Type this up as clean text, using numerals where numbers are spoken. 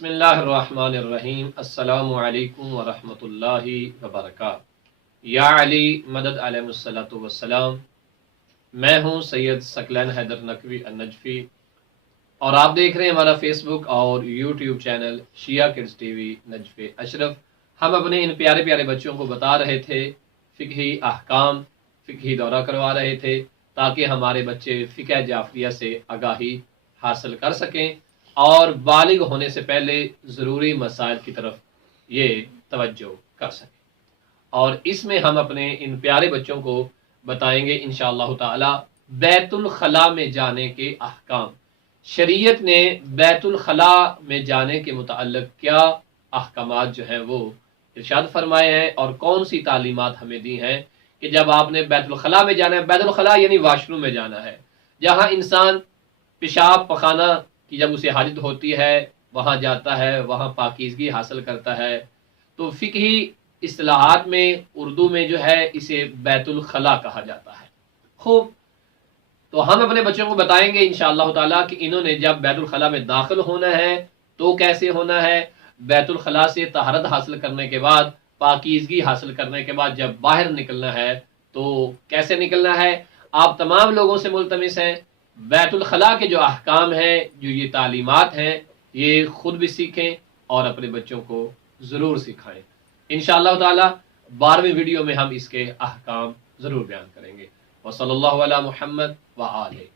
बिस्मिल्लाहिर्रहमानिर्रहीम। अस्सलामु अलैकुम वरहमतुल्लाहि वबरकातुहू। या अली मदद अलैहिस्सलातु वस्सलाम। मैं हूँ सैयद सकलैन हैदर नकवी अन-नजफी और आप देख रहे हैं हमारा फेसबुक और यूट्यूब चैनल शिया किड्स टीवी नजफे अशरफ। हम अपने इन प्यारे प्यारे बच्चों को बता रहे थे फ़िक़ही अहकाम, फ़िक़ही दौरा करवा रहे थे ताकि हमारे बच्चे फ़िक़ह जाफ़रिया से आगाही हासिल कर सकें और बालिग होने से पहले ज़रूरी मसाइल की तरफ ये तवज्जो कर सकें। और इसमें हम अपने इन प्यारे बच्चों को बताएंगे इंशाअल्लाह ताला बैतुल खला में जाने के अहकाम। शरीयत ने बैतुल खला में जाने के मुताल्लिक़ क्या अहकामात जो हैं वो इरशाद फरमाए हैं और कौन सी तालीमात हमें दी हैं कि जब आपने बैतुल खला में जाना है। बैतुल खला यानी वाशरूम में जाना है, जहाँ इंसान पेशाब पखाना कि जब उसे हाजत होती है वहाँ जाता है, वहाँ पाकीज़गी हासिल करता है। तो फ़िक़ही इस्तिलाहात में उर्दू में जो है इसे बैतुल खला कहा जाता है। खूब, तो हम अपने बच्चों को बताएंगे इंशाअल्लाह ताला कि इन्होंने जब बैतुल खला में दाखिल होना है तो कैसे होना है, बैतुल खला से तहरत हासिल करने के बाद, पाकीज़गी हासिल करने के बाद जब बाहर निकलना है तो कैसे निकलना है। आप तमाम लोगों से मुल्तमिस हैं बैतुल खला के जो अहकाम हैं, जो ये तालीमात हैं, ये ख़ुद भी सीखें और अपने बच्चों को ज़रूर सिखाएं। इंशाअल्लाह ताला 12वीं वीडियो में हम इसके अहकाम ज़रूर बयान करेंगे। वसल्लल्लाहु अला मुहम्मद व आलिहि।